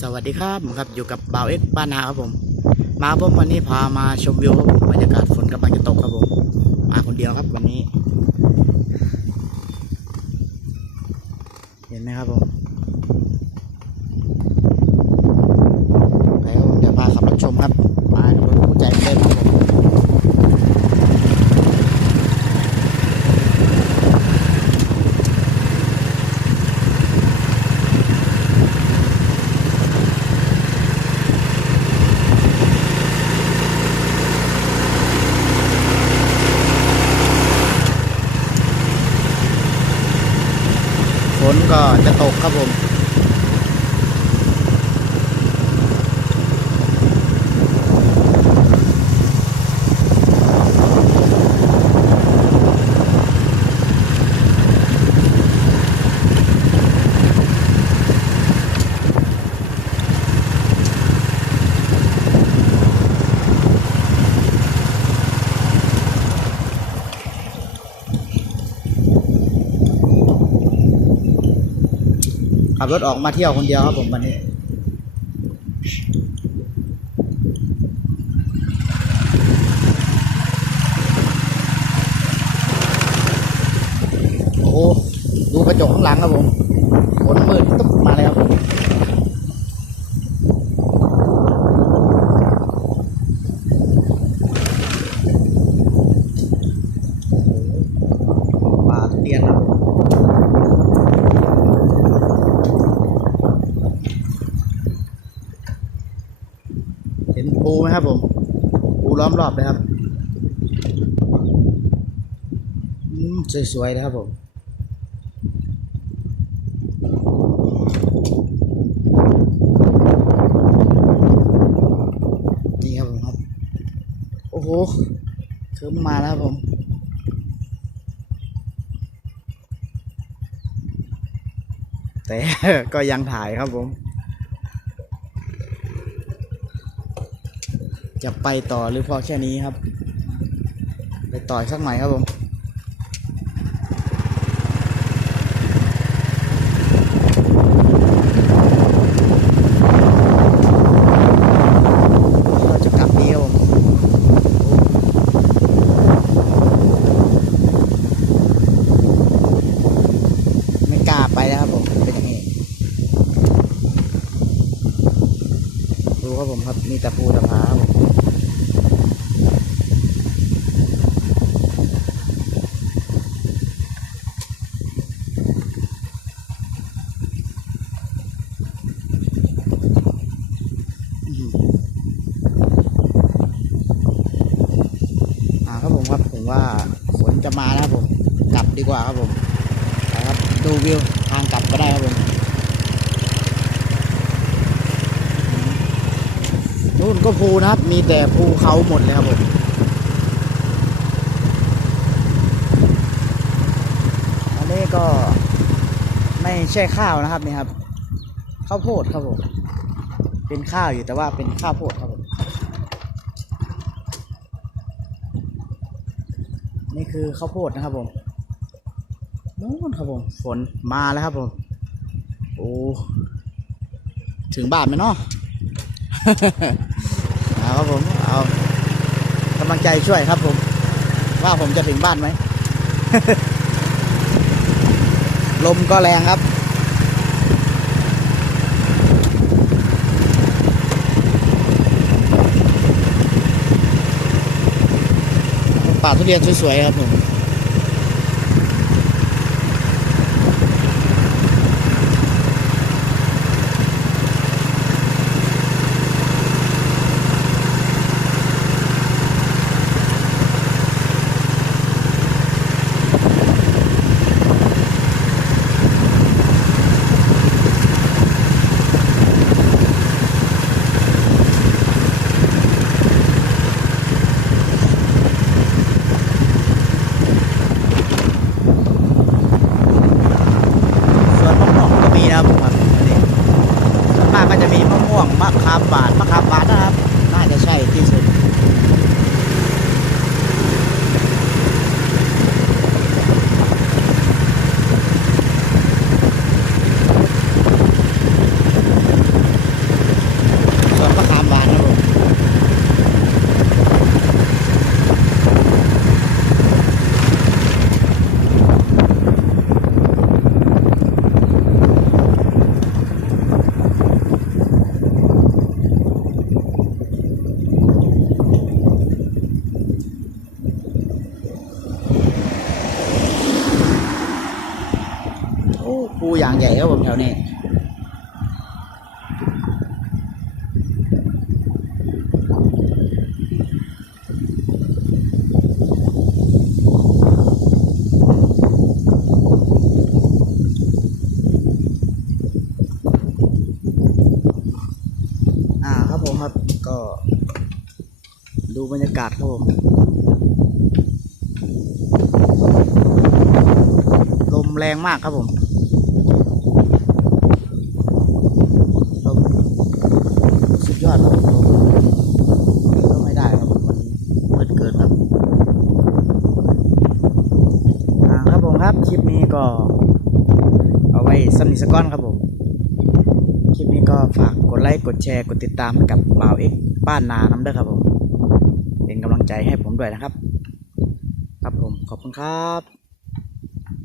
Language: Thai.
สวัสดีครับผมครับอยู่กับบ่าวเอ็กบ้านนาครับผม มาครับผมวันนี้พามาชมวิวครับผมบรรยากาศฝนกำลังจะตกครับผม มาคนเดียวครับวันนี้ เห็นไหมครับผมไปครับผมเดี๋ยวพาขับรถชมครับ มาดูรถคู่ใจเต้นครับผม ฝ นก็จะตกครับผม ขับรถออกมาเที่ยวคนเดียวครับผมวันนี้ โอ้ดูกระจกข้างหลังครับผมฝนมืดตุ๊บมาแล้วครับผมป่าทุเรียนครับผม ปูไหมครับผม ปูล้อมรอบเลยครับอืมสวยๆนะครับผมนี่ครับผมครับ โอ้โหเคิมมาแล้วครับผมแต่ก็ยังถ่ายครับผม จะไปต่อหรือพอแค่นี้ครับ ไปต่ออีกสักหน่อยครับผมเราจะกลับเดียวไม่กล้าไปแล้วครับผมเป็นงี้ดูครับผมครับ มีต่ภูตะพาครับผมอื้อหือ อ่าครับผมครับผมว่าฝนจะมาแล้วครับผมกลับ ดีกว่าครับผมนะครับดูวิวทางกลับก็ได้ครับผมอืมนู่นก็ภูนะครับ มีแต่ภูเขาหมดเลยครับผมอันนี้ก็ไม่ใช่ข้าวนะครับนี่ครับข้าวโพดครับผมเป็นข้าวอยู่แต่ว่าเป็นข้าวโพดครับผมนี่คือข้าวโพดนะครับผม นู่นครับผม ฝนมาแล้วครับผม โอ้ ถึงบ้านไหมเนาะเอาครับผม เอากำลังใจช่วยครับผม ว่าผมจะถึงบ้านไหม ลมก็แรงครับป่าทุเรียนสวยๆครับผม ภูอย่างใหญ่ครับผมแถวนี้าครับผมครับก็ดูบรรยากาศครับผมลมแรงมากครับผมำนิสก้อนครับผม คลิปนี้ก็ฝากกดไลค์กดแชร์กดติดตามกับบ่าวเอ็กบ้านนาน้ำเด้อครับผม เป็นกำลังใจให้ผมด้วยนะครับ ครับผมขอบคุณครับ